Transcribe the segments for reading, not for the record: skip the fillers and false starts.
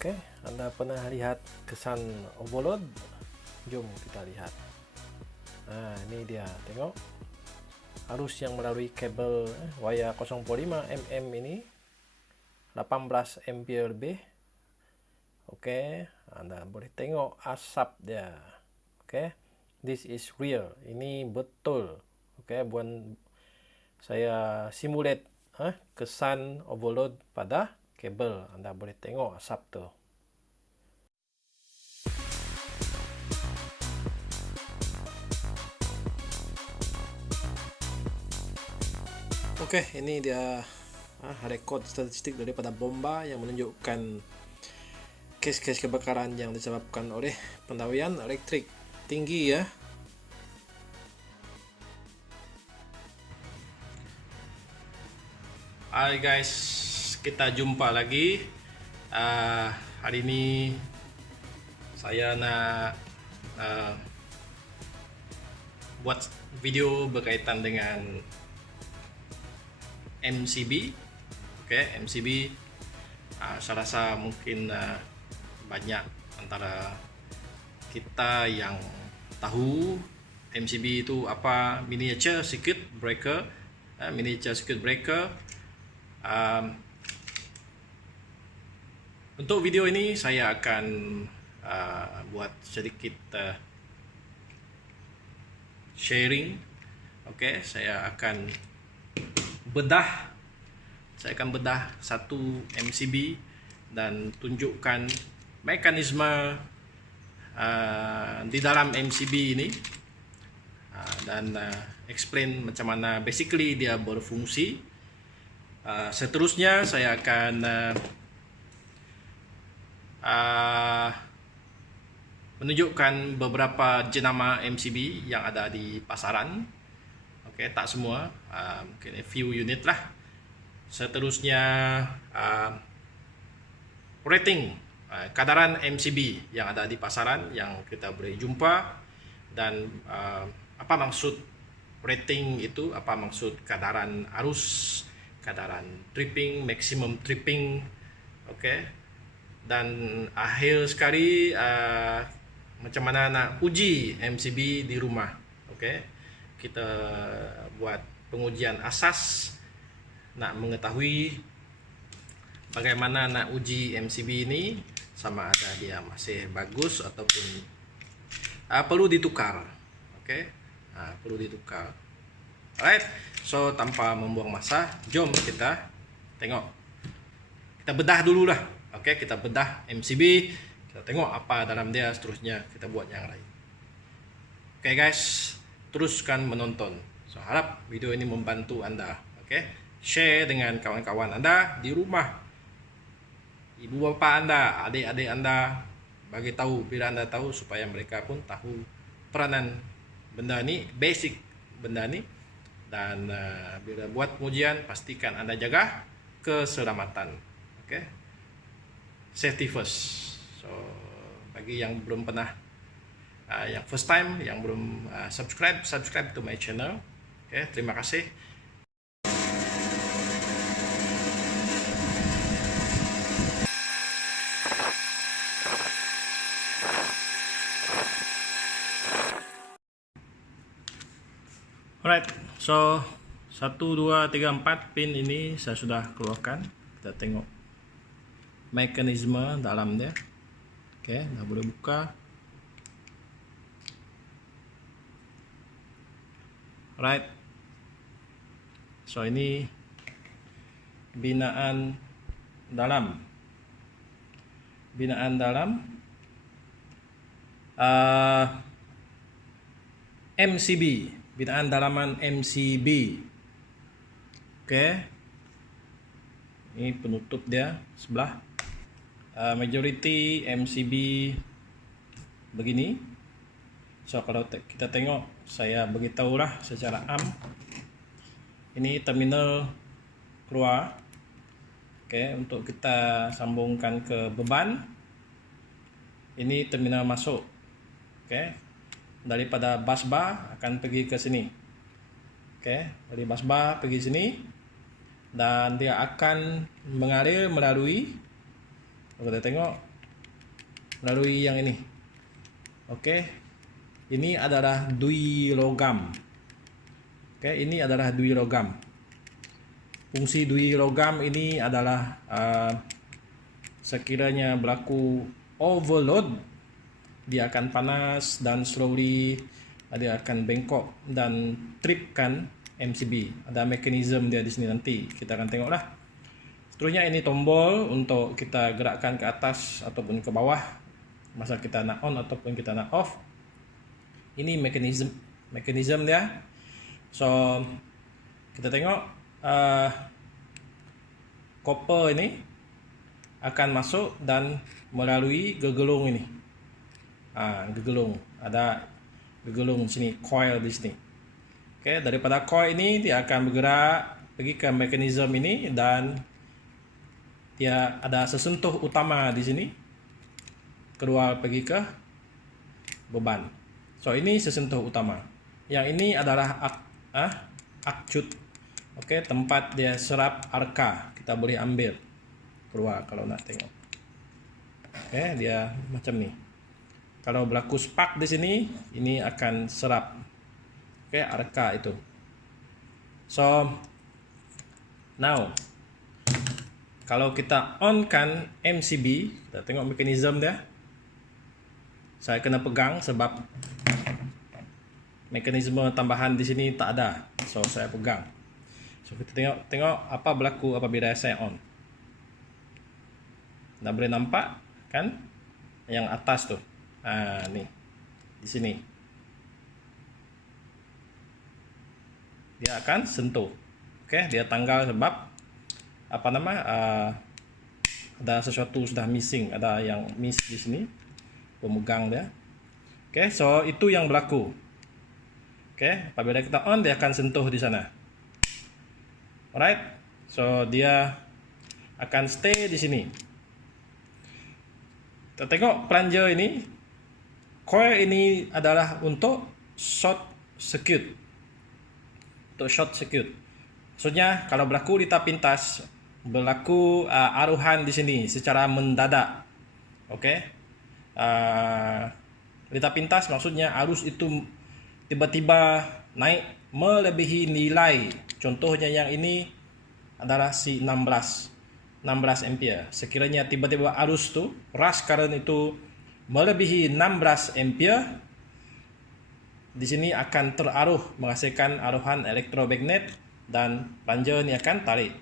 Oke, Anda pernah lihat kesan overload? Jom kita lihat. Nah, ini dia. Tengok. Arus yang melalui kabel wire 0.5 mm ini 18 ampere lebih. Oke, Anda boleh tengok asap dia. Oke. This is real. Ini betul. Oke, bukan saya simulate kesan overload pada kabel. Anda boleh tengok asap tu. Oke, ini dia rekod statistik daripada bomba yang menunjukkan kes-kes kebakaran yang disebabkan oleh pendawaian elektrik tinggi ya. Hai guys, kita jumpa lagi. Hari ini saya nak buat video berkaitan dengan MCB. Oke, MCB saya rasa mungkin banyak antara kita yang tahu MCB itu apa. Miniature circuit breaker. Untuk video ini saya akan buat sedikit sharing. Oke, saya akan bedah satu MCB dan tunjukkan mekanisme di dalam MCB ini dan explain macam mana basically dia berfungsi. Seterusnya saya akan menunjukkan beberapa jenama MCB yang ada di pasaran. Oke, tak semua, mungkin a few unit lah. Seterusnya rating, kadaran MCB yang ada di pasaran yang kita boleh jumpa, dan apa maksud rating itu, apa maksud kadaran arus, kadaran tripping, maximum tripping. Oke, dan akhir sekali macam mana nak uji MCB di rumah. Oke, kita buat pengujian asas, nak mengetahui bagaimana nak uji MCB ini, sama ada dia masih bagus ataupun perlu ditukar. Oke, perlu ditukar. Alright, so tanpa membuang masa, jom kita tengok. Kita bedah dulu lah. Oke, kita bedah MCB, kita tengok apa dalam dia, seterusnya kita buat yang lain. Oke guys, teruskan menonton. So, harap video ini membantu Anda. Oke, share dengan kawan-kawan Anda di rumah, ibu bapa Anda, adik-adik Anda, bagi tahu bila Anda tahu, supaya mereka pun tahu peranan benda ni, basic benda ni. Dan bila buat pengujian, pastikan Anda jaga keselamatan. Oke, safety first. So, bagi yang belum pernah, yang first time, yang belum subscribe to my channel. Oke, terima kasih. Alright, so 1, 2, 3, 4 pin ini saya sudah keluarkan. Kita tengok mekanisme dalam dia. Oke, dah boleh buka. Alright, so ini binaan dalam MCB, binaan dalaman MCB. Oke, ini penutup dia sebelah. Majority MCB begini. So, kalau kita tengok, saya beritahulah secara am. Ini terminal keluar. Oke, untuk kita sambungkan ke beban. Ini terminal masuk. Oke, daripada bus bar akan pergi ke sini. Oke, dari bus bar pergi sini, dan dia akan mengalir melalui, kalau kita tengok, melalui yang ini. Oke, ini adalah dui logam. Oke, ini adalah dui logam. Fungsi dui logam ini adalah sekiranya berlaku overload, dia akan panas dan slowly dia akan bengkok dan tripkan MCB. Ada mekanisme dia di sini, nanti kita akan tengoklah. Seterusnya ini tombol untuk kita gerakkan ke atas ataupun ke bawah masa kita nak on ataupun kita nak off. Ini mekanisme dia. So kita tengok copper ini akan masuk dan melalui gegelung ini. Gegelung, ada gegelung sini, coil di sini. Oke, daripada coil ini dia akan bergerak pergi ke mekanisme ini dan dia ada sesentuh utama di sini, keluar pergi ke beban. So ini sesentuh utama. Yang ini adalah akcut. Oke, tempat dia serap arka. Kita boleh ambil keluar kalau nak tengok. Oke, dia macam ni. Kalau berlaku spark di sini, ini akan serap. Oke, arka itu. So now kalau kita on kan MCB, kita tengok mekanisme dia. Saya kena pegang sebab mekanisme tambahan di sini tak ada. So saya pegang. So kita tengok apa berlaku apabila saya on. Dah boleh nampak kan yang atas tu. Ni di sini. Dia akan sentuh. Oke, dia tanggal sebab ada sesuatu sudah missing, ada yang miss di sini pemegang dia. Oke, so itu yang berlaku. Oke, apabila kita on dia akan sentuh di sana. Alright, so dia akan stay di sini. Kita tengok plunger ini, coil ini adalah untuk short circuit. Untuk short circuit. Maksudnya kalau berlaku lita pintas, berlaku aruhan di sini secara mendadak. Oke. Lita pintas maksudnya arus itu tiba-tiba naik melebihi nilai. Contohnya yang ini adalah si 16 ampere. Sekiranya tiba-tiba arus tu, rush current itu melebihi 16 ampere, di sini akan teraruh menghasilkan aruhan elektromagnet dan plunger ni akan tarik.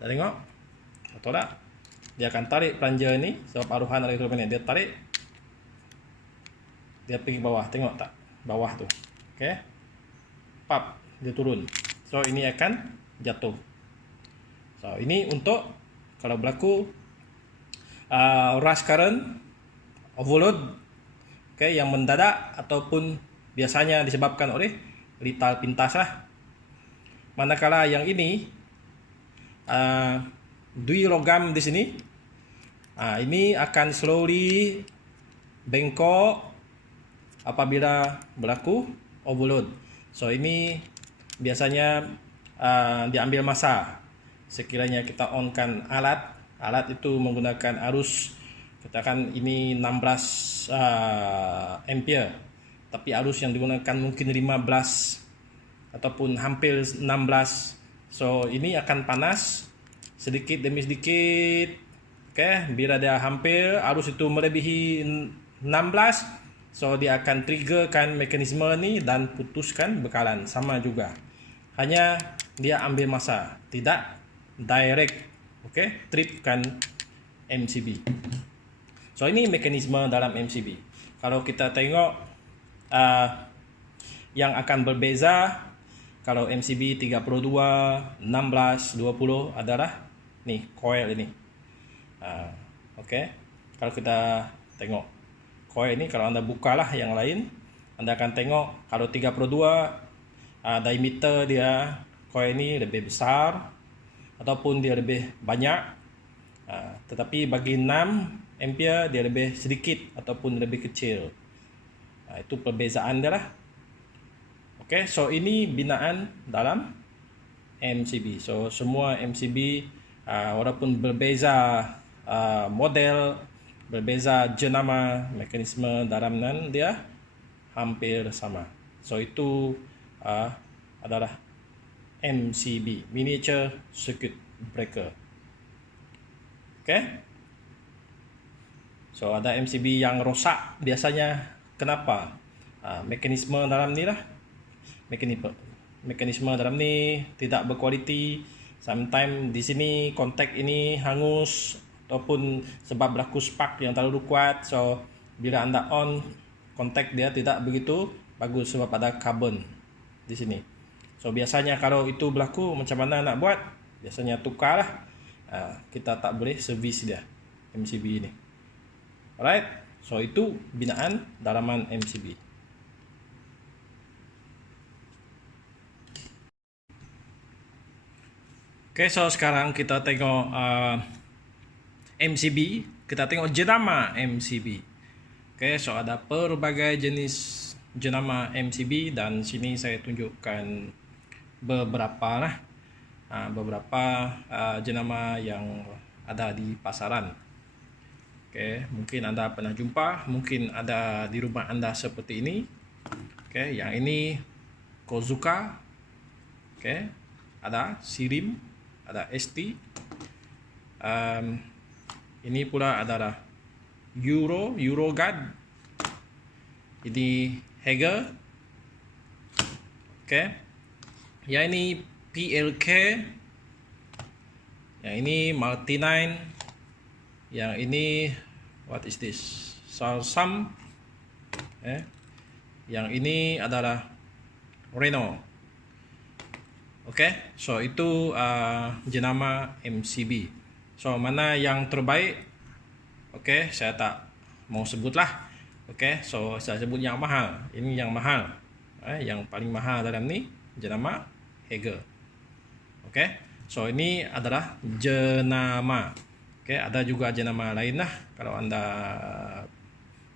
Dah tengok? Betul tak? Dia akan tarik plunger ni sebab aruhan elektromagnet. Dia tarik, dia pergi bawah. Tengok tak? Bawah tu. Okey. Pap, dia turun. So ini akan jatuh. So ini untuk kalau berlaku rush current overload, okay, yang mendadak ataupun biasanya disebabkan oleh lita pintas lah. Manakala yang ini dui logam di sini, ini akan slowly bengkok apabila berlaku overload. So ini biasanya diambil masa. Sekiranya kita onkan alat itu menggunakan arus, katakan ini 16 ampere, tapi arus yang digunakan mungkin 15 ataupun hampir 16. So ini akan panas sedikit demi sedikit. Okay, bila dia hampir arus itu melebihi 16, so dia akan triggerkan mekanisme ni dan putuskan bekalan. Sama juga, hanya dia ambil masa, tidak direct, okay, tripkan MCB. So ini mekanisme dalam MCB. Kalau kita tengok yang akan berbeza, kalau MCB 32, 16, 20 adalah nih coil ini. Okay. Kalau kita tengok coil ini, kalau anda bukalah yang lain, anda akan tengok kalau 32 diameter dia coil ini lebih besar ataupun dia lebih banyak, tetapi bagi 6 ampere dia lebih sedikit ataupun lebih kecil. Itu perbezaan dia lah. Okay, so ini binaan dalam MCB. So semua MCB walaupun berbeza model berbeza jenama mekanisme dalamnya dia hampir sama. So itu adalah MCB, Miniature Circuit Breaker. Oke. So ada MCB yang rosak biasanya kenapa? Mekanisme dalam ni lah. Mekanisme dalam ni tidak berkualiti. Sometimes di sini kontak ini hangus ataupun sebab berlaku spark yang terlalu kuat. So bila anda on, kontak dia tidak begitu bagus sebab ada karbon di sini. So biasanya kalau itu berlaku, macam mana nak buat? Biasanya tukar lah. Kita tak boleh servis dia MCB ini. Alright, so itu binaan dalaman MCB. Okay, so sekarang kita tengok MCB. Kita tengok jenama MCB. Okay, so ada pelbagai jenis jenama MCB dan sini saya tunjukkan beberapa jenama yang ada di pasaran. Okay, mungkin anda pernah jumpa, mungkin ada di rumah anda seperti ini. Okay, yang ini Kozuka. Okay, ada Sirim, ada ST. Ini pula adalah Euroguard. Ini Hager. Okay, yang ini PLK, yang ini Martinine, yang ini what is this? Salsam. Yang ini adalah Renault. Okay, so itu jenama MCB. So mana yang terbaik? Okay, saya tak mau sebutlah. Okay, so saya sebut yang mahal. Ini yang mahal. Yang paling mahal dalam ni jenama Hager. Okay, so ini adalah jenama. Okay, ada juga jenama lain lah. Kalau anda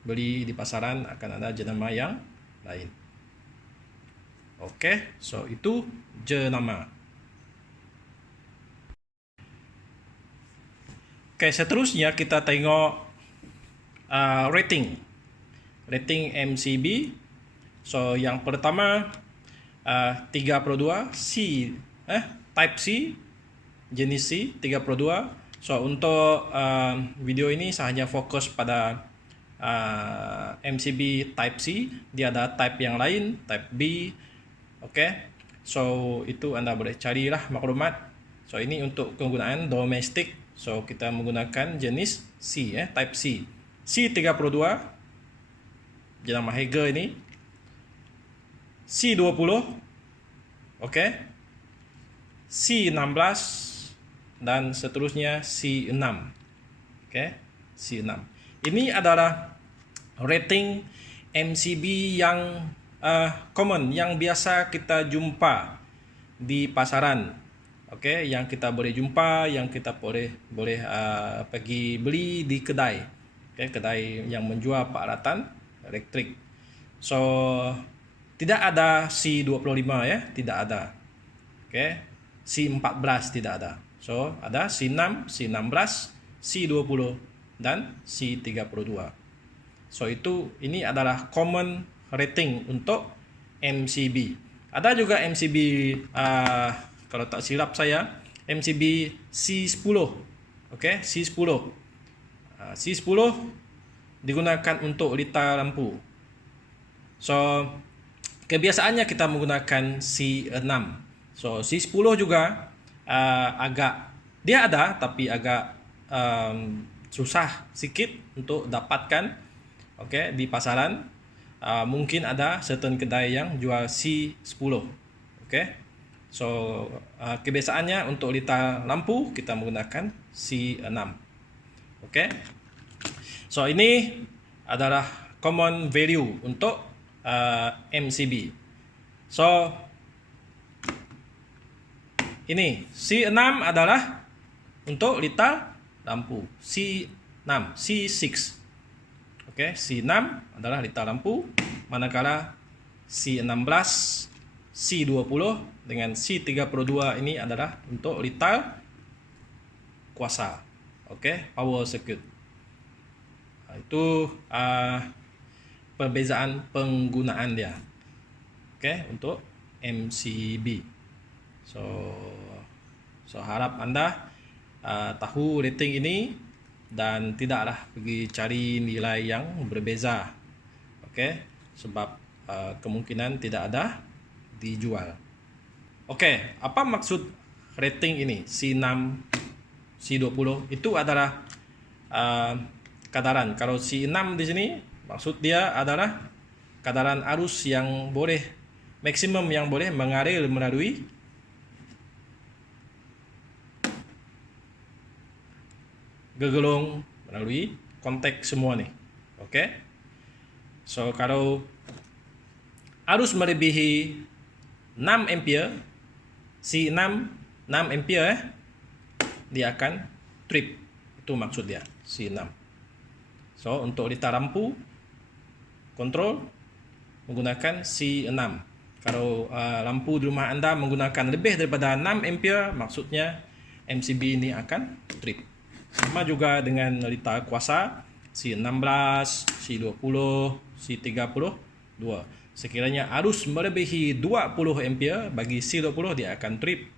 beli di pasaran akan ada jenama yang lain. Okay, so itu jenama. Okay, seterusnya kita tengok rating MCB. So yang pertama 32 C, Type C, jenis C 32. So untuk video ini saya hanya fokus pada MCB Type C. Dia ada type yang lain, Type B. Okay, so itu anda boleh carilah maklumat. So ini untuk penggunaan domestik. So kita menggunakan jenis C, Type C. C32 jenama Hager ini. C20, okay, C16 dan seterusnya C6. Okay, C6. Ini adalah rating MCB yang common, yang biasa kita jumpa di pasaran. Okay, yang kita boleh jumpa, yang kita boleh pergi beli di kedai. Okay, kedai yang menjual peralatan elektrik. So tidak ada C25 ya, tidak ada. Okay, C14 tidak ada. So ada C6, C16, C20 dan C32. So ini adalah common rating untuk MCB. Ada juga MCB kalau tak silap saya MCB C10. Okay, C10. C10 digunakan untuk lita lampu. So kebiasaannya kita menggunakan C6. So C10 juga dia ada tapi agak susah sikit untuk dapatkan. Okay, di pasaran mungkin ada certain kedai yang jual C10. Okay, so kebiasaannya untuk lita lampu kita menggunakan C6. Okay, so ini adalah common value untuk MCB. So ini C6 adalah untuk lita lampu. C6, C6. Okay, C6 adalah lita lampu, manakala C16, C20 dengan C32 ini adalah untuk lita kuasa. Okay, power circuit. Itu perbezaan penggunaan dia. Oke, untuk MCB. So harap Anda tahu rating ini dan tidaklah pergi cari nilai yang berbeza. Oke, sebab kemungkinan tidak ada dijual. Oke, apa maksud rating ini? C6, C20 itu adalah kadaran. Kalau C6 di sini maksud dia adalah kadaran arus yang boleh maksimum yang boleh mengalir melalui gegelung, melalui kontak semua nih. Oke. So kalau arus melebihi 6 ampere, C6 6 ampere dia akan trip. Itu maksud dia, C6. So untuk litar lampu kontrol menggunakan C6. Kalau lampu di rumah Anda menggunakan lebih daripada 6 ampere, maksudnya MCB ini akan trip. Sama juga dengan litar kuasa C16, C20, C32. Sekiranya arus melebihi 20 ampere bagi C20 dia akan trip.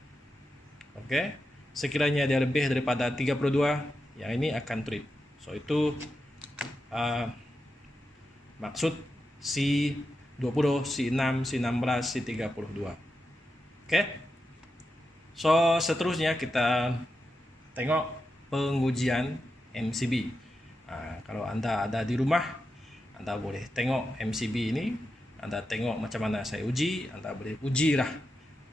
Okey. Sekiranya dia lebih daripada 32, yang ini akan trip. So itu maksud C20, C6, C16, C32. Okey. So seterusnya kita tengok pengujian MCB. Kalau Anda ada di rumah, Anda boleh tengok MCB ini. Anda tengok macam mana saya uji, Anda boleh uji lah.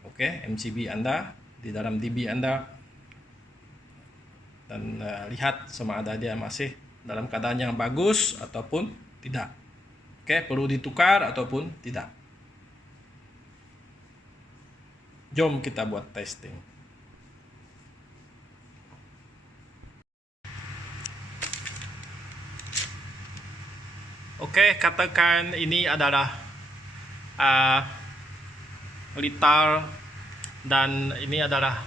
Okey, MCB Anda di dalam DB Anda dan lihat sama ada dia masih dalam keadaan yang bagus ataupun tidak. Okey, perlu ditukar ataupun tidak. Jom kita buat testing. Oke, katakan ini adalah litar dan ini adalah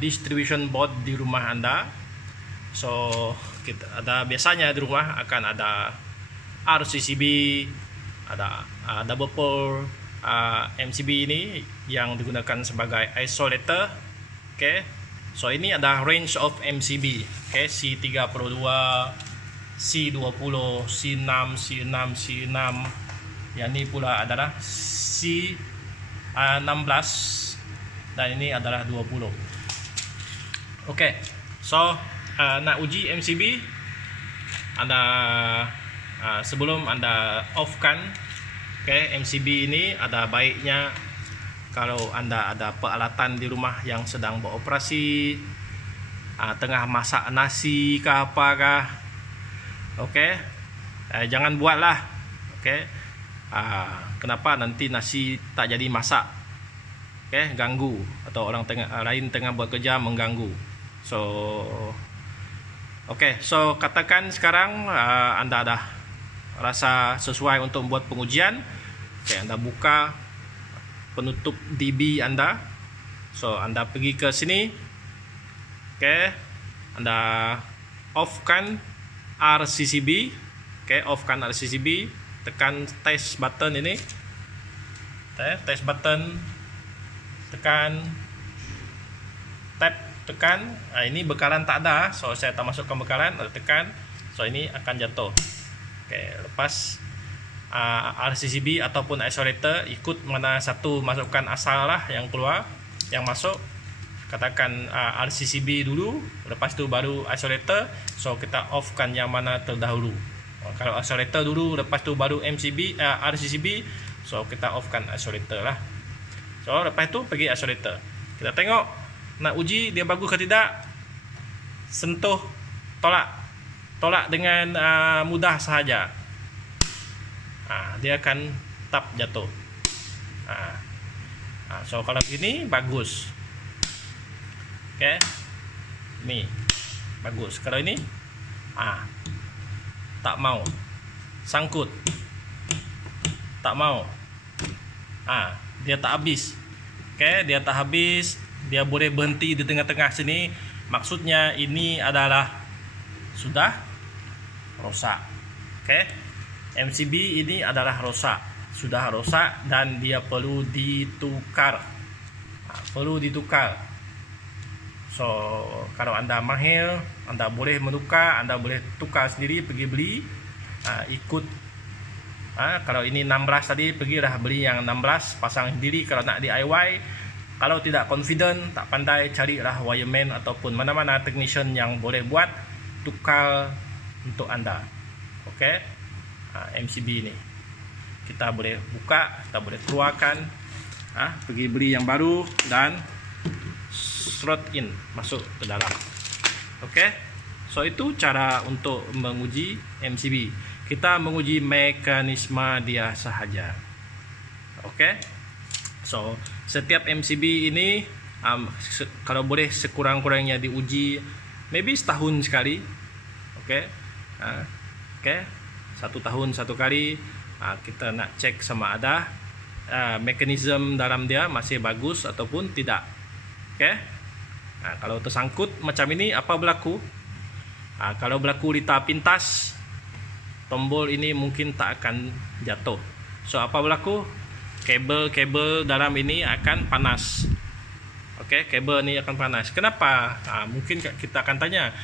distribution board di rumah Anda. So kita ada biasanya di rumah akan ada RCCB, ada double pole MCB ini yang digunakan sebagai isolator. Oke, so ini ada range of MCB. Oke, C32, C20, C6, C6, C6. Yang ini pula adalah C16 dan ini adalah 20. Oke, so nak uji MCB, Anda sebelum Anda off-kan MCB ini, ada baiknya kalau Anda ada peralatan di rumah yang sedang beroperasi, tengah masak nasi ke apakah, okey, jangan buatlah. Okey, kenapa nanti nasi tak jadi masak? Okey, ganggu, atau orang lain tengah buat kerja mengganggu. So okey, so katakan sekarang Anda dah rasa sesuai untuk membuat pengujian. Okey, Anda buka penutup DB Anda. So Anda pergi ke sini. Okey, Anda off-kan RCCB. Okey, off-kan RCCB, tekan test button ini. Test button, tekan tab, tekan. Ini bekalan tak ada, so saya tak masukkan bekalan, tekan. So ini akan jatuh. Okey, lepas RCCB ataupun isolator ikut mana satu masukkan asal lah yang keluar, yang masuk. Katakan RCCB dulu, lepas tu baru isolator. So kita off-kan yang mana terdahulu. Kalau isolator dulu, lepas tu baru RCCB. So kita off-kan isolator lah. So lepas tu pergi isolator. Kita tengok nak uji dia bagus ke tidak. Sentuh, tolak dengan mudah sahaja. Dia akan tap jatuh. So kalau gini bagus. Okey, ni bagus. Kalau ini tak mau, sangkut, tak mau, dia tak habis. Okey, dia tak habis. Dia boleh berhenti di tengah-tengah sini. Maksudnya ini adalah sudah rosak. Oke. MCB ini adalah rusak, sudah rusak dan dia perlu ditukar. Perlu ditukar. So, kalau Anda mahir, Anda boleh menukar, Anda boleh tukar sendiri, pergi beli, ikut. Kalau ini 16 tadi, pergilah beli yang 16, pasang sendiri kalau nak DIY. Kalau tidak confident, tak pandai, carilah wireman ataupun mana-mana technician yang boleh buat tukar untuk Anda. Oke. MCB ini kita boleh buka, kita boleh keluarkan, pergi beli yang baru dan slot in, masuk ke dalam. Oke. So itu cara untuk menguji MCB. Kita menguji mekanisme dia sahaja. Oke. So setiap MCB ini kalau boleh sekurang-kurangnya diuji maybe setahun sekali. Oke. Oke. 1 tahun 1 kali kita nak cek sama ada mekanisme dalam dia masih bagus ataupun tidak. Oke. Kalau tersangkut macam ini, apa berlaku? Kalau berlaku lita pintas, tombol ini mungkin tak akan jatuh. So apa berlaku? Kabel dalam ini akan panas. Oke, kabel ini akan panas. Kenapa? Mungkin kita akan tanya,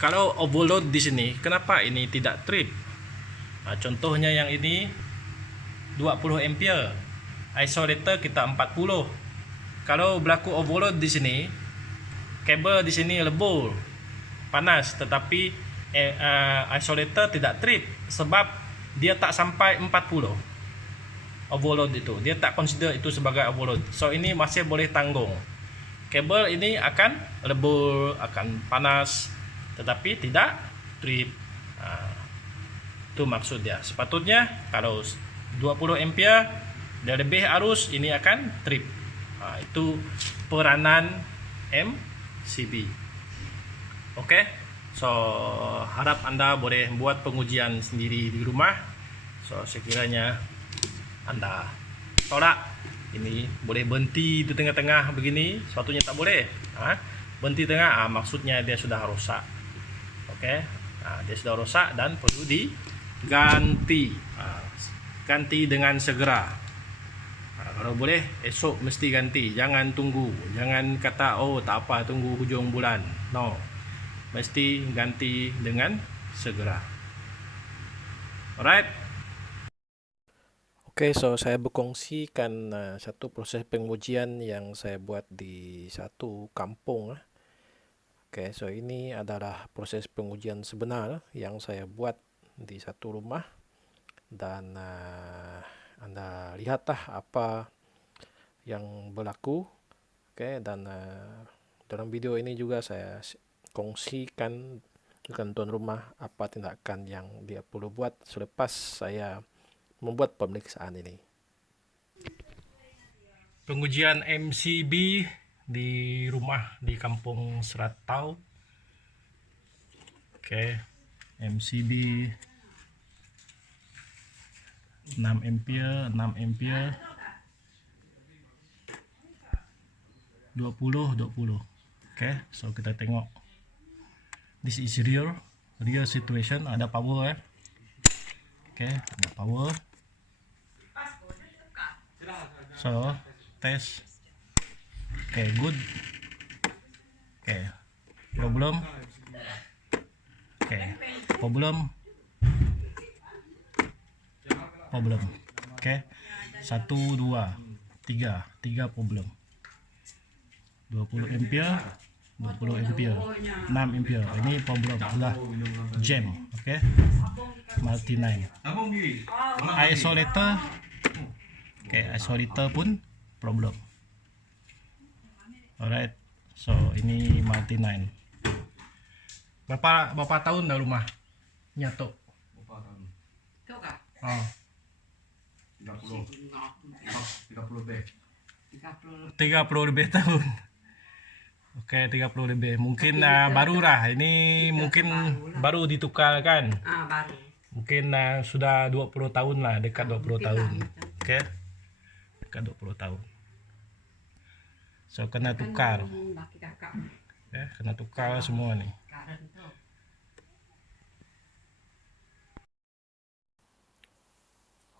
kalau overload di sini, kenapa ini tidak trip? Contohnya yang ini 20 ampere, isolator kita 40. Kalau berlaku overload di sini, kabel di sini lebur, panas, tetapi isolator tidak trip sebab dia tak sampai 40. Overload itu, dia tak consider itu sebagai overload. So ini masih boleh tanggung. Kabel ini akan lebur, akan panas, tetapi tidak trip. Itu maksud dia. Sepatutnya kalau 20 ampere dan lebih arus, ini akan trip. Itu peranan MCB. Oke. So harap Anda boleh buat pengujian sendiri di rumah. So sekiranya Anda tolak, ini boleh berhenti di tengah-tengah begini, sepatutnya tak boleh. Berhenti tengah, maksudnya dia sudah rosak. Oke. Dia sudah rosak dan perlu diganti. Ganti dengan segera. Kalau boleh esok mesti ganti, jangan tunggu, jangan kata oh tak apa tunggu hujung bulan. No, mesti ganti dengan segera. Alright. Oke, so saya berkongsikan satu proses pengujian yang saya buat di satu kampung. Oke, so ini adalah proses pengujian sebenar yang saya buat di satu rumah. Dan Anda lihatlah apa yang berlaku. Oke, dan dalam video ini juga saya kongsikan dengan tuan rumah apa tindakan yang dia perlu buat selepas saya membuat pemeriksaan ini. Pengujian MCB di rumah di kampung Seratau. Oke, MCB 6 ampere, 6 ampere, 20. Oke, so kita tengok. This is real situation. Ada power Oke, ada power. So test. Oke, good. Oke, problem. Oke, 1, 2, 3 problem. 20 ampere, 6 ampere. Ini problem adalah jam. Oke, multi 9. Isolator. Oke, isolator pun problem. Alright, so ini multi 9. Berapa tahun dah rumah nyatu? Berapa tahun? Oh. 30 lebih tahun. Oke, 30 lebih. Mungkin baru lah. Ini mungkin baru ditukar kan? Baru. Mungkin sudah 20 tahun lah, dekat 20 tahun. Oke. Dekat 20 tahun. So kena tukar. Kena tukar semua nih.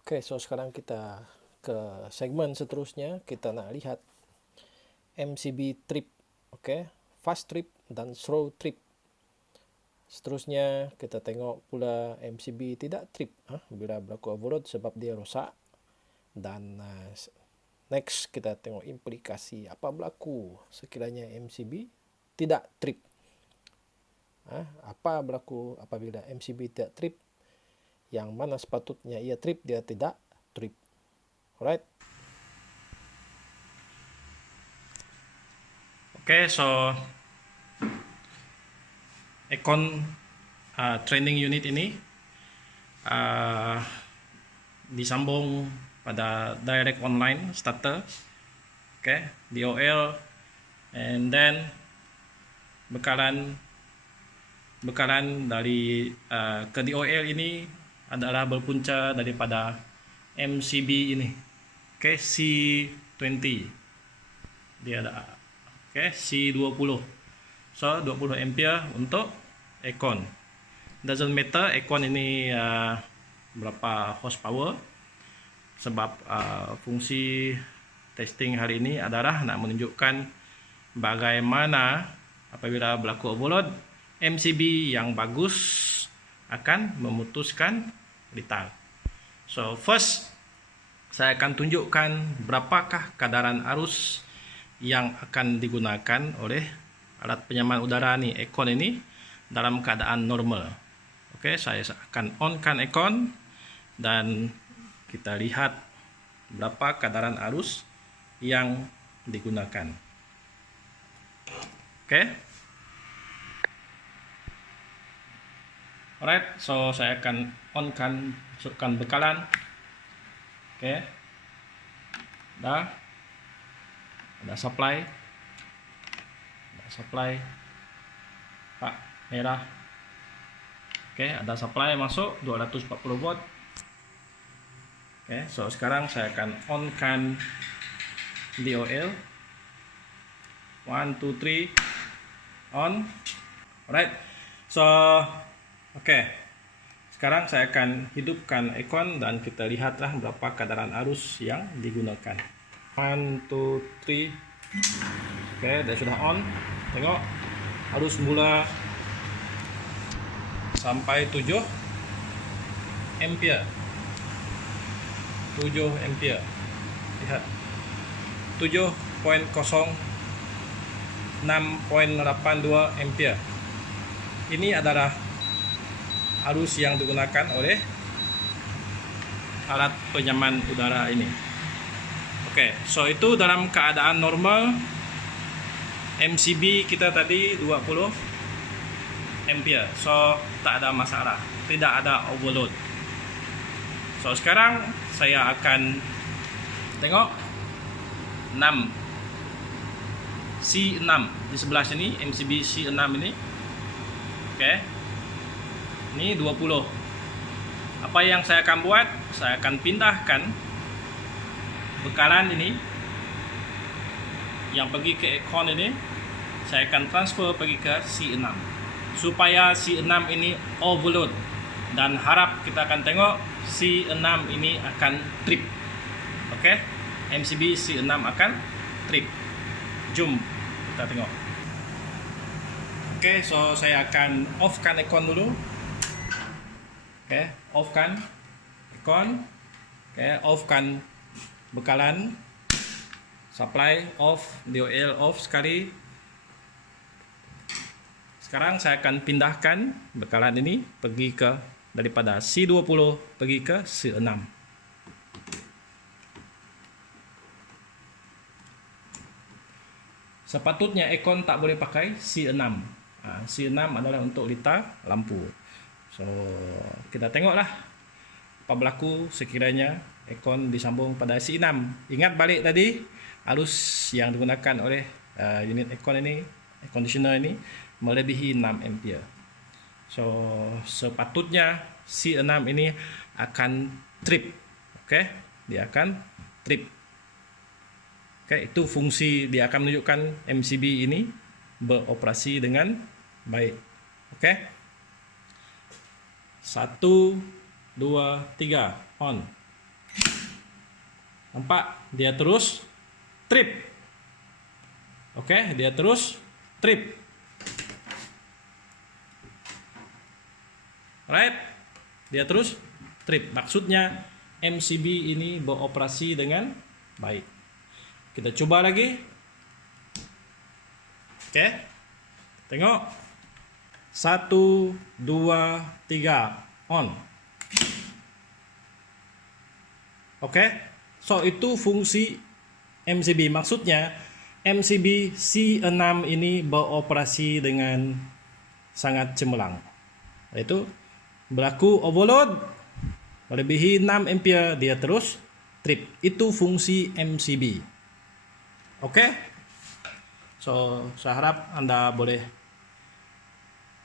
Oke, so sekarang kita ke segmen seterusnya. Kita nak lihat MCB trip, oke, fast trip dan slow trip. Seterusnya kita tengok pula MCB tidak trip bila berlaku overload sebab dia rosak. Dan next kita tengok implikasi apa berlaku sekiranya MCB tidak trip. Apa berlaku apabila MCB tidak trip, yang mana sepatutnya ia trip, dia tidak trip. Alright. Okay, so Econ training unit ini disambung pada direct online starter, okay, DOL, and then bekalan dari ke DOL ini adalah berpunca daripada MCB ini, okay, C20 dia ada, okay, C20. So 20 ampere untuk Econ. Doesn't matter Econ ini berapa horsepower, sebab fungsi testing hari ini adalah nak menunjukkan bagaimana apabila berlaku overload, MCB yang bagus akan memutuskan litar. So first, saya akan tunjukkan berapakah kadaran arus yang akan digunakan oleh alat penyaman udara ni, Econ ini, dalam keadaan normal. Oke, saya akan onkan Econ dan kita lihat berapa kadaran arus yang digunakan. Oke. Alright, so saya akan onkan, masukkan bekalan. Oke. Dah. Ada supply Pak merah. Oke, ada supply masuk 240 volt. Oke, so sekarang saya akan onkan DOL. 1 2 3 on. Alright, so oke, sekarang saya akan hidupkan Econ dan kita lihatlah berapa kadaran arus yang digunakan. 1 2 3. Oke, dia sudah on. Tengok, arus mula sampai 7 ampere. 7 ampere. Lihat. 7.06.82 ampere. Ini adalah arus yang digunakan oleh alat penyaman udara ini. Oke, so itu dalam keadaan normal. MCB kita tadi 20 ampere, so tak ada masalah, tidak ada overload. So sekarang saya akan tengok 6 C6 di sebelah sini, MCB C6 ini. Oke, ini 20. Apa yang saya akan buat? Saya akan pindahkan bekalan ini yang pergi ke Econ ini, saya akan transfer pergi ke C6 supaya C6 ini overload, dan harap kita akan tengok C6 ini akan trip. Oke, MCB C6 akan trip. Jom kita tengok. Oke, so saya akan off-kan Econ dulu. Oke, off-kan Econ. Oke, off-kan bekalan. Supply off, DOL off sekali. Sekarang saya akan pindahkan bekalan ini pergi ke daripada C20 pergi ke C6. Sepatutnya Econ tak boleh pakai C6. C6 adalah untuk litar lampu. So kita tengoklah apa berlaku sekiranya Econ disambung pada C6. Ingat balik tadi, arus yang digunakan oleh unit Econ ini, air conditioner ini, melebihi 6 ampere. So sepatutnya C6 ini akan trip. Oke, dia akan trip. Oke, itu fungsi dia akan menunjukkan MCB ini beroperasi dengan baik. Oke, 1 2 3 on. Nampak? Dia terus trip. Oke, dia terus trip. Right? Dia terus trip. Maksudnya MCB ini beroperasi dengan baik. Kita coba lagi. Oke. Tengok. 1, 2, 3. On. Oke. So itu fungsi MCB. Maksudnya MCB C6 ini beroperasi dengan sangat cemerlang. Yaitu berlaku overload melebihi 6 ampere, dia terus trip. Itu fungsi MCB. Oke. So saya harap Anda boleh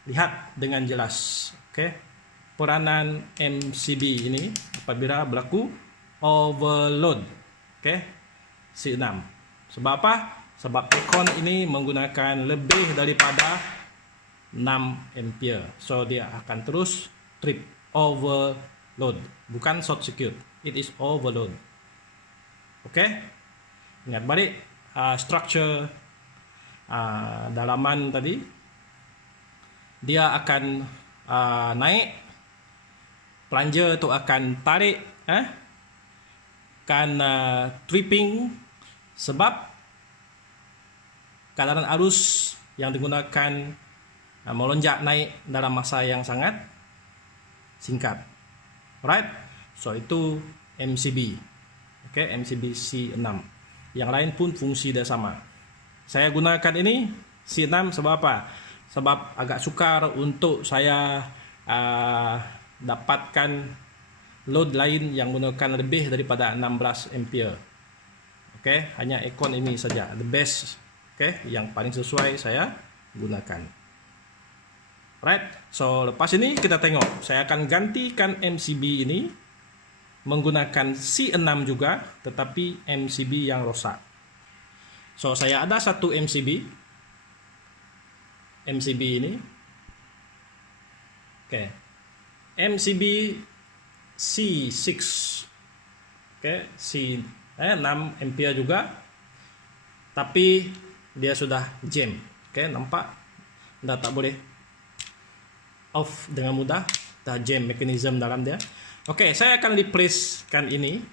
lihat dengan jelas. Oke. Peranan MCB ini apabila berlaku overload. Oke. C6. Sebab apa? Sebab aircon ini menggunakan lebih daripada 6 ampere. So dia akan terus trip, overload, bukan short circuit. It is overload. Oke. Ingat balik structure dalaman tadi. Dia akan naik, plunger itu akan tarik, akan tripping sebab keadaan arus yang digunakan melonjak naik dalam masa yang sangat singkat. Alright? So itu MCB. Oke, MCB C6. Yang lain pun fungsi dia sama. Saya gunakan ini C6 sebab apa? Sebab agak sukar untuk saya dapatkan load lain yang menggunakan lebih daripada 16 ampere. Oke, hanya aircon ini saja the best. Oke, yang paling sesuai saya gunakan. Right, so lepas ini kita tengok. Saya akan gantikan MCB ini menggunakan C6 juga, tetapi MCB yang rosak. So saya ada satu MCB ini. Oke, MCB C6. Oke, C6 ampere juga, tapi dia sudah jam. Oke, nampak? Anda tak boleh off dengan mudah, dah jam mekanisme dalam dia. Oke, saya akan replacekan ini,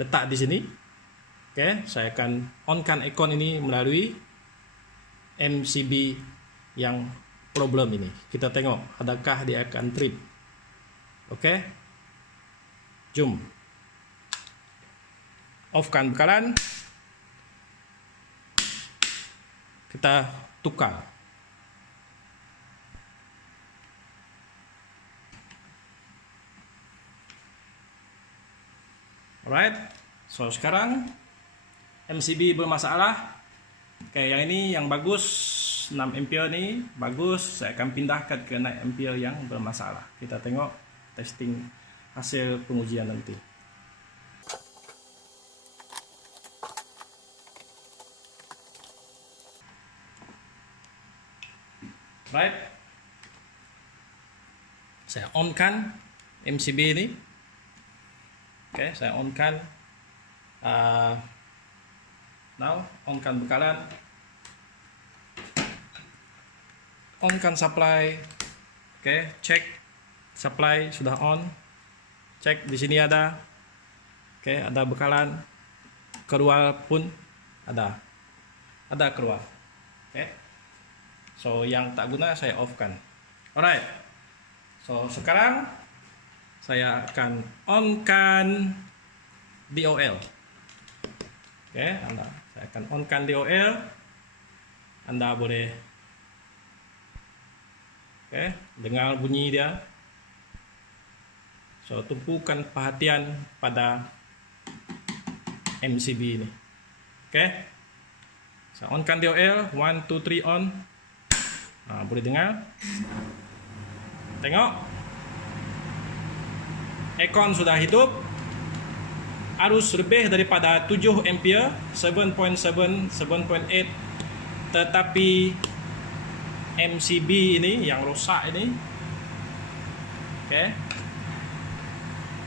letak di sini. Oke, saya akan onkan aircon ini melalui MCB yang problem ini. Kita tengok adakah dia akan trip. Oke, jom offkan bekalan, kita tukar. Alright, so sekarang MCB bermasalah. Oke, yang ini yang bagus 6 ampere ni bagus. Saya akan pindahkan ke 6 ampere yang bermasalah. Kita tengok testing hasil pengujian nanti. Right, saya onkan MCB ini. Oke, saya onkan. Now, onkan bekalan. Onkan supply. Oke, cek supply sudah on. Cek di sini ada. Oke, ada bekalan. Keluar pun ada. Ada keluar. Oke. So yang tak guna saya offkan. Alright. So sekarang saya akan onkan DOL. Oke, saya akan onkan DOL. Anda boleh dengar bunyi dia. So tumpukan perhatian pada MCB ini. Oke. Saya onkan DOL, 1 2 3 on. Boleh dengar. Tengok. Aircon sudah hidup. Arus lebih daripada 7 ampere, 7.7, 7.8. Tetapi MCB ini yang rosak ini. Oke.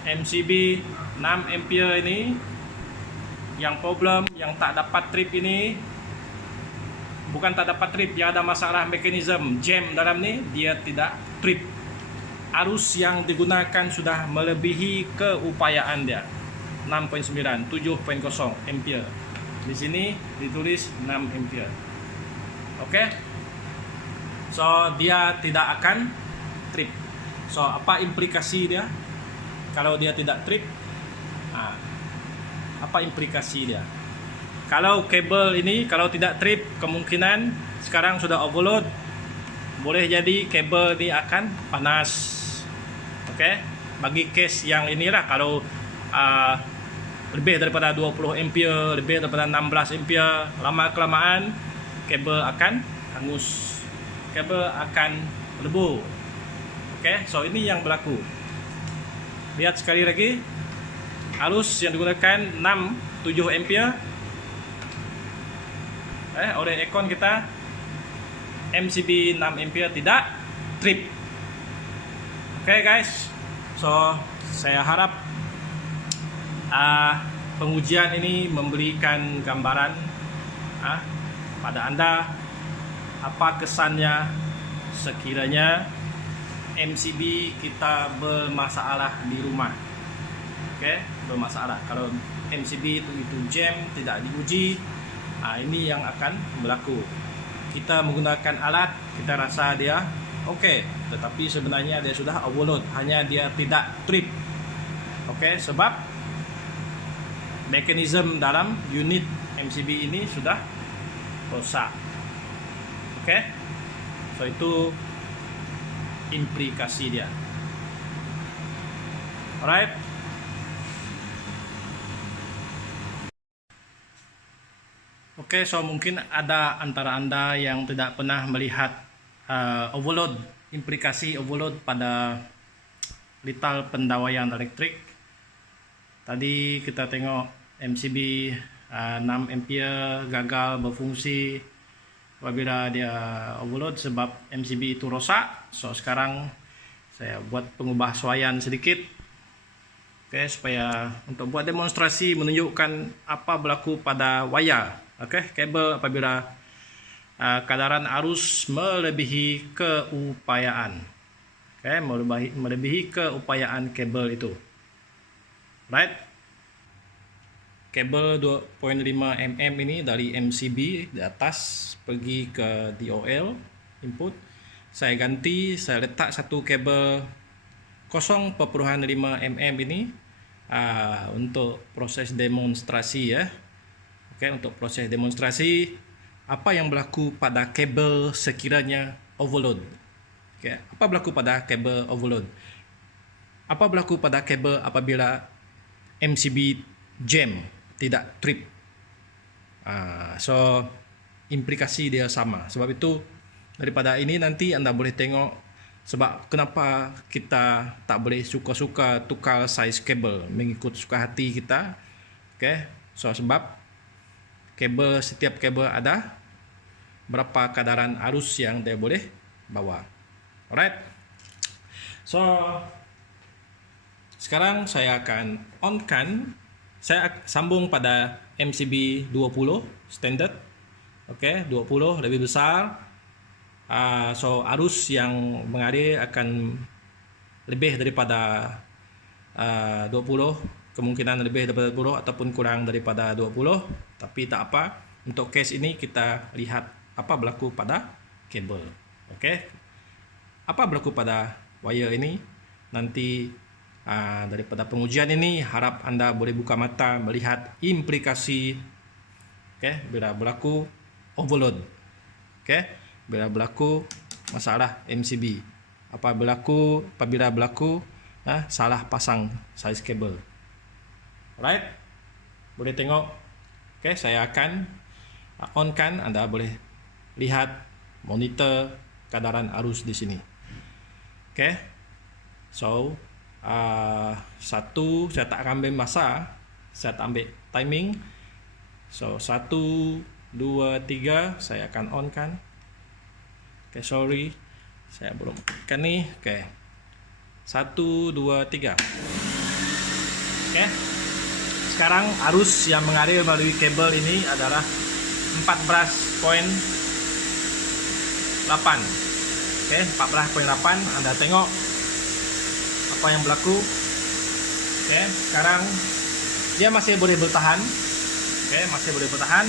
MCB 6 ampere ini yang problem, yang tak dapat trip ini bukan tak dapat trip, dia ada masalah mekanisme jam dalam ni, dia tidak trip. Arus yang digunakan sudah melebihi keupayaan dia 6.9, 7.0 ampere. Di sini ditulis 6 ampere. Oke. So dia tidak akan trip. So apa implikasi dia kalau dia tidak trip? Apa implikasi dia? Kalau kabel ini kalau tidak trip, kemungkinan sekarang sudah overload, boleh jadi kabel ini akan panas. Oke. Bagi case yang inilah, kalau lebih daripada 20 ampere, lebih daripada 16 ampere, lama kelamaan kabel akan hangus, kabel akan berdebu. Oke, so ini yang berlaku. Lihat sekali lagi, arus yang digunakan 6, 7 ampere oleh ekon kita, MCB 6 ampere tidak trip. Oke guys, so saya harap pengujian ini memberikan gambaran pada Anda apa kesannya sekiranya MCB kita bermasalah di rumah. Oke, bermasalah. Kalau MCB itu jam, tidak diuji, ini yang akan berlaku. Kita menggunakan alat, kita rasa dia oke, tetapi sebenarnya dia sudah overload, hanya dia tidak trip. Oke, sebab mekanisme dalam unit MCB ini sudah rusak. Oke, so itu implikasi dia. Alright. Oke, so mungkin ada antara Anda yang tidak pernah melihat overload, implikasi overload pada lital pendawaian elektrik. Tadi kita tengok MCB 6 ampere gagal berfungsi apabila dia overload sebab MCB itu rosak. So sekarang saya buat pengubahsuaian sedikit, oke, supaya untuk buat demonstrasi menunjukkan apa berlaku pada wayar, oke, kabel apabila kadaran arus melebihi keupayaan, oke, melebihi keupayaan kabel itu. Right, kabel 2.5 mm ini dari MCB di atas pergi ke DOL input. Saya ganti, saya letak satu kabel 0.5 mm ini untuk proses demonstrasi ya. Oke, untuk proses demonstrasi apa yang berlaku pada kabel sekiranya overload. Oke, apa berlaku pada kabel overload? Apa berlaku pada kabel apabila MCB jam, tidak trip? So implikasi dia sama. Sebab itu daripada ini nanti Anda boleh tengok sebab kenapa kita tak boleh suka-suka tukar saiz kabel mengikut suka hati kita. Oke, so sebab kabel, setiap kabel ada berapa kadaran arus yang dia boleh bawa. Alright. So sekarang saya akan on-kan, saya sambung pada MCB 20 standard. Oke, 20 lebih besar. So arus yang mengalir akan lebih daripada 20, kemungkinan lebih daripada 20 ataupun kurang daripada 20. Tapi tak apa, untuk case ini kita lihat apa berlaku pada kabel. Oke, apa berlaku pada wire ini nanti. Daripada pengujian ini harap Anda boleh buka mata melihat implikasi, bila berlaku overload, bila berlaku masalah MCB, apabila berlaku salah pasang saiz kabel. Alright, boleh tengok. Saya akan on-kan, Anda boleh lihat monitor kadaran arus di sini. So satu, saya tak ambil masa, saya tak ambil timing. So 1, 2, 3 saya akan on kan. Sorry, saya belum kan ni. 1, 2, 3. Oke. Sekarang arus yang mengalir melalui kabel ini adalah 14,8. Oke, 14,8. Anda tengok apa yang berlaku. Oke, sekarang dia masih boleh bertahan. Oke, masih boleh bertahan.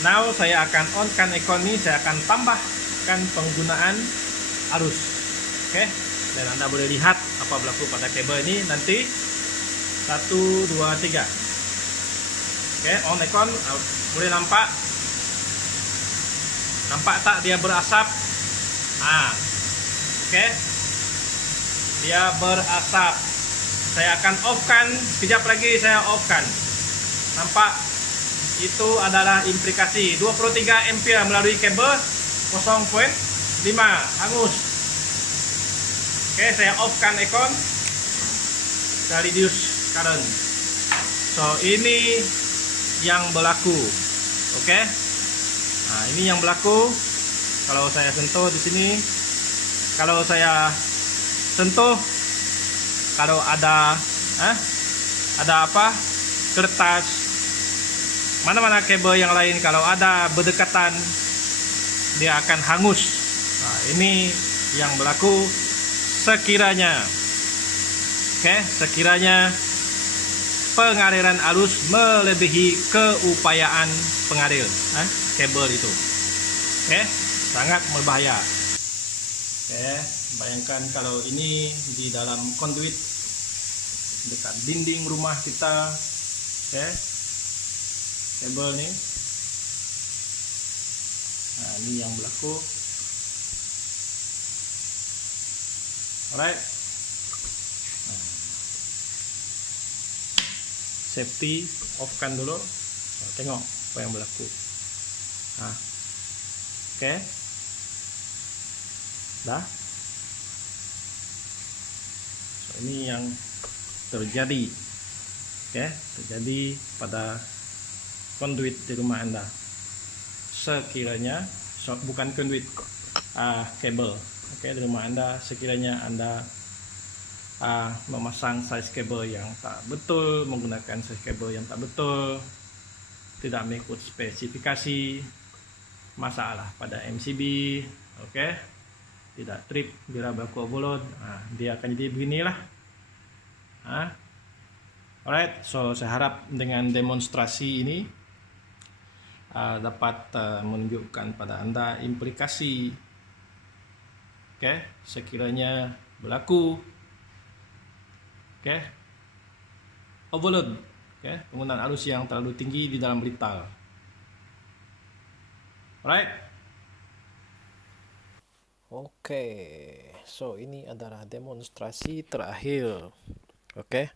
Now saya akan onkan aircon ini, saya akan tambahkan penggunaan arus. Oke, dan Anda boleh lihat apa berlaku pada kabel ini nanti. 1, 2, 3. Oke, on aircon, boleh nampak tak dia berasap? Oke, dia berasap. Saya akan off-kan, sekejap lagi saya off-kan. Nampak? Itu adalah implikasi 23 ampere melalui kabel 0,5 hangus. Oke, saya off-kan aircon, saya reduce current. So ini yang berlaku. Oke. Nah, ini yang berlaku. Kalau saya sentuh di sini, kalau saya sentuh, kalau ada apa? Kertas, mana-mana kabel yang lain, kalau ada berdekatan, dia akan hangus. Nah, ini yang berlaku sekiranya. Oke, sekiranya pengaliran arus melebihi keupayaan pengalir kabel itu. Oke, sangat berbahaya. Oke, bayangkan kalau ini di dalam conduit dekat dinding rumah kita. Oke, kabel nih. Nah, ini yang berlaku. Alright. Safety, off kan dulu. Nah, tengok apa yang berlaku. Oke. Dah. So, ini yang terjadi. Oke, terjadi pada conduit di rumah Anda. Sekiranya bukan conduit, kabel. Oke, di rumah Anda, sekiranya Anda memasang size kabel yang tak betul, menggunakan size kabel yang tak betul, tidak mengikut spesifikasi, masalah pada MCB, oke, tidak trip bila berlaku overload, dia akan jadi beginilah. Alright, so saya harap dengan demonstrasi ini dapat menunjukkan pada Anda implikasi, oke, sekiranya berlaku overload, penggunaan arus yang terlalu tinggi di dalam blitar. Alright. Oke, so ini adalah demonstrasi terakhir. Oke,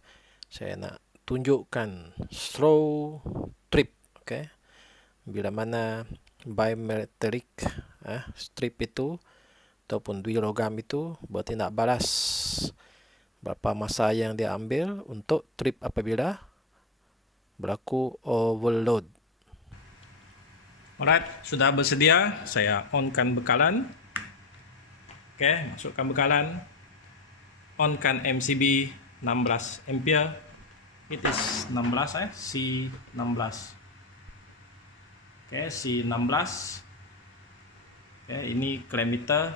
saya nak tunjukkan slow trip. Oke, bila mana bimetallic strip itu ataupun dui logam itu bertindak balas, berapa masa yang dia ambil untuk trip apabila berlaku overload. Alright, sudah bersedia, saya onkan bekalan. Oke, masukkan bekalan. Onkan MCB 16 ampere. It is 16 C16. Oke, C16. Oke, ini clamp meter.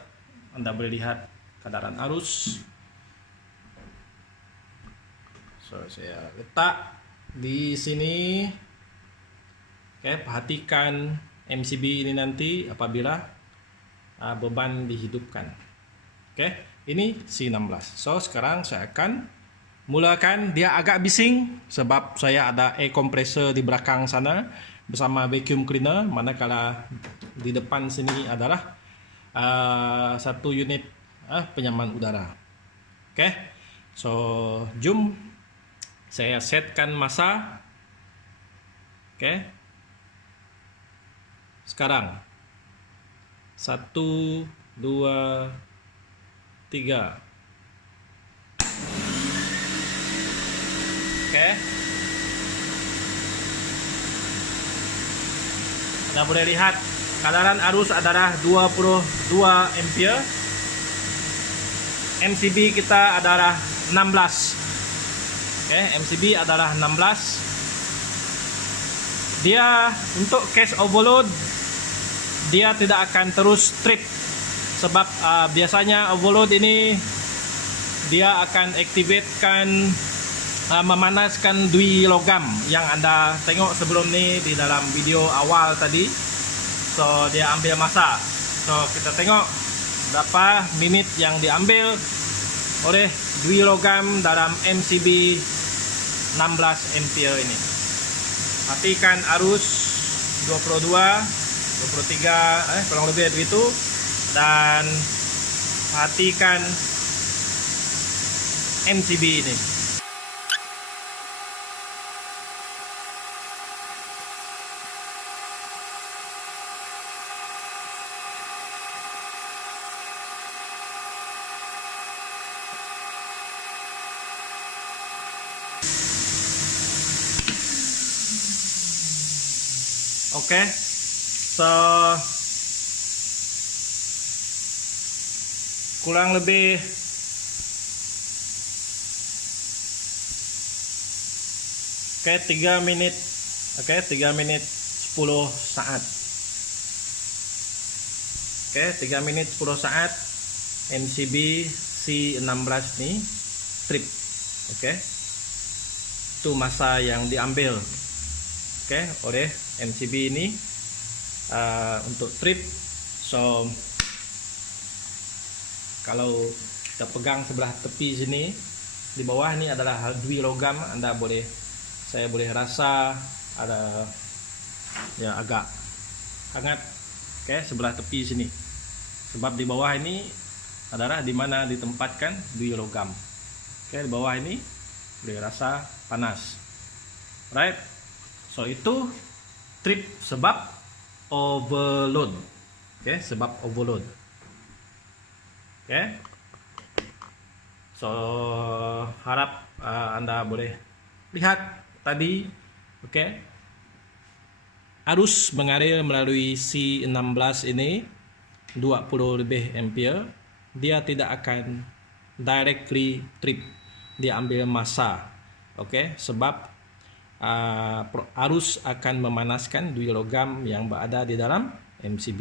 Anda boleh lihat kadaran arus. So, saya letak di sini. Oke, perhatikan MCB ini nanti apabila beban dihidupkan. Oke, ini C16. So, sekarang saya akan mulakan. Dia agak bising sebab saya ada air compressor di belakang sana bersama vacuum cleaner, manakala di depan sini adalah satu unit penyaman udara. Oke, so jom saya setkan masa. Oke. Sekarang 1, 2, 3. Oke. Anda boleh lihat kadaran arus adalah 22 ampere. MCB kita adalah 16. Oke, MCB adalah 16. Dia untuk case overload dia tidak akan terus trip, sebab biasanya overload ini dia akan aktifkan memanaskan dui logam yang Anda tengok sebelum ni di dalam video awal tadi. So dia ambil masa. So kita tengok berapa minit yang diambil oleh dui logam dalam MCB 16 ampere ini. Matikan arus 22, 23, kurang lebih begitu, dan matikan MCB ini. Oke, so kurang lebih Oke, 3 menit. Oke, 3 menit 10 saat. Oke, 3 menit 10 saat MCB C16 nih trip. Oke. Itu masa yang diambil oleh MCB ini untuk trip. So kalau kita pegang sebelah tepi sini, di bawah ini adalah dui logam. Saya boleh rasa ada ya agak hangat sebelah tepi sini, sebab di bawah ini adalah dimana ditempatkan dui logam. Di bawah ini boleh rasa panas, right? So itu trip sebab overload. Sebab overload. So harap Anda boleh lihat tadi. Arus mengalir melalui C16 ini 20 lebih ampere. Dia tidak akan directly trip. Dia ambil masa. Sebab arus akan memanaskan dui logam yang berada di dalam MCB.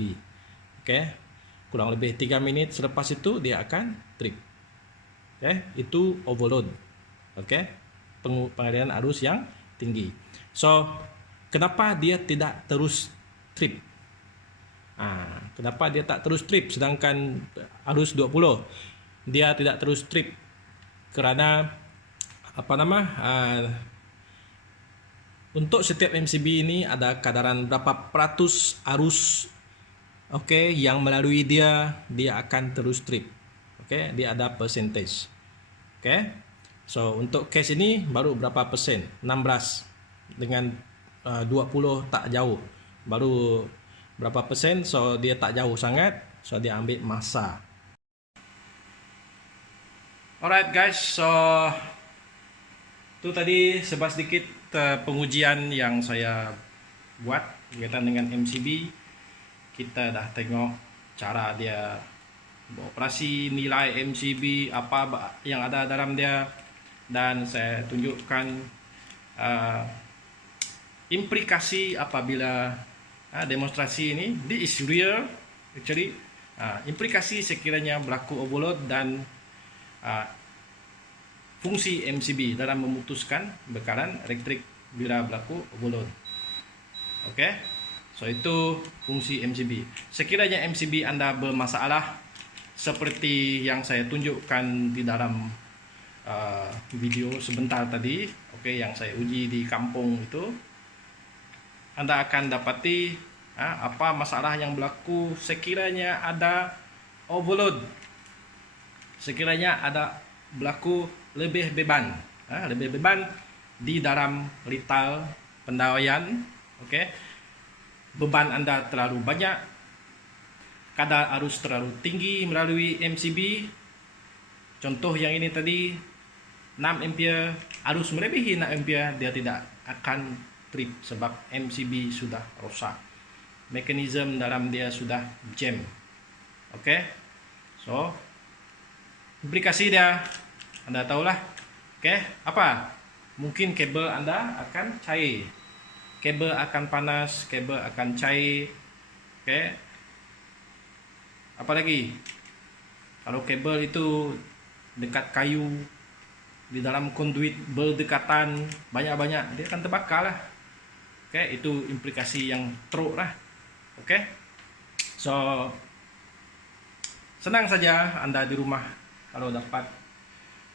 Kurang lebih 3 menit selepas itu dia akan trip. Itu overload. Pengaliran arus yang tinggi. So kenapa dia tidak terus trip? Kenapa dia tak terus trip sedangkan arus 20 dia tidak terus trip? Kerana untuk setiap MCB ini ada kadaran berapa peratus arus yang melalui dia akan terus trip. Dia ada percentage. So untuk case ini baru berapa persen? 16 dengan 20 tak jauh. Baru berapa persen? So dia tak jauh sangat. So dia ambil masa. Alright guys, so itu tadi sedikit pengujian yang saya buat berkaitan dengan MCB. Kita dah tengok cara dia beroperasi, nilai MCB, apa yang ada dalam dia, dan saya tunjukkan implikasi apabila demonstrasi ini. This is real actually. Implikasi sekiranya berlaku overload dan fungsi MCB dalam memutuskan bekaran elektrik bila berlaku overload. So itu fungsi MCB. Sekiranya MCB Anda bermasalah seperti yang saya tunjukkan di dalam video sebentar tadi, yang saya uji di kampung itu, Anda akan dapati apa masalah yang berlaku sekiranya ada overload, sekiranya ada berlaku lebih beban di dalam retail pendawaian. Beban Anda terlalu banyak, kadar arus terlalu tinggi melalui MCB. Contoh yang ini tadi 6 ampere, arus melebihi 6 ampere, dia tidak akan trip sebab MCB sudah rosak, mekanisme dalam dia sudah jam. So implikasi dia Anda tahulah. Apa mungkin kabel Anda akan cair, kabel akan panas, kabel akan cair. Oke. Apalagi kalau kabel itu dekat kayu, di dalam konduit berdekatan banyak-banyak, dia akan terbakar lah. Oke, itu implikasi yang teruk lah. Oke. So senang saja Anda di rumah kalau dapat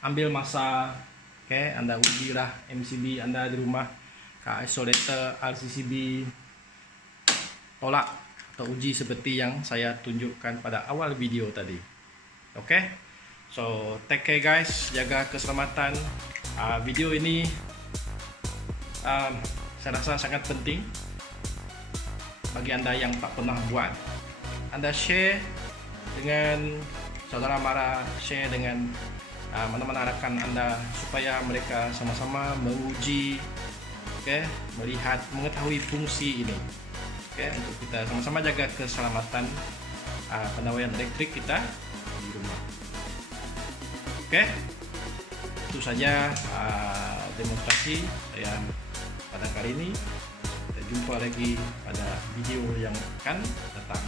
ambil masa, oke, Anda ujilah MCB Anda di rumah, ke isolator RCCB, tolak atau uji seperti yang saya tunjukkan pada awal video tadi. Oke. So take care guys, jaga keselamatan. Video ini saya rasa sangat penting bagi Anda yang tak pernah buat. Anda share dengan saudara mara, share dengan mana-mana rekan Anda supaya mereka sama-sama menguji, melihat, mengetahui fungsi ini, untuk kita sama-sama jaga keselamatan pendawaian elektrik kita di rumah. Itu saja demonstrasi saya pada kali ini. Kita jumpa lagi pada video yang akan datang.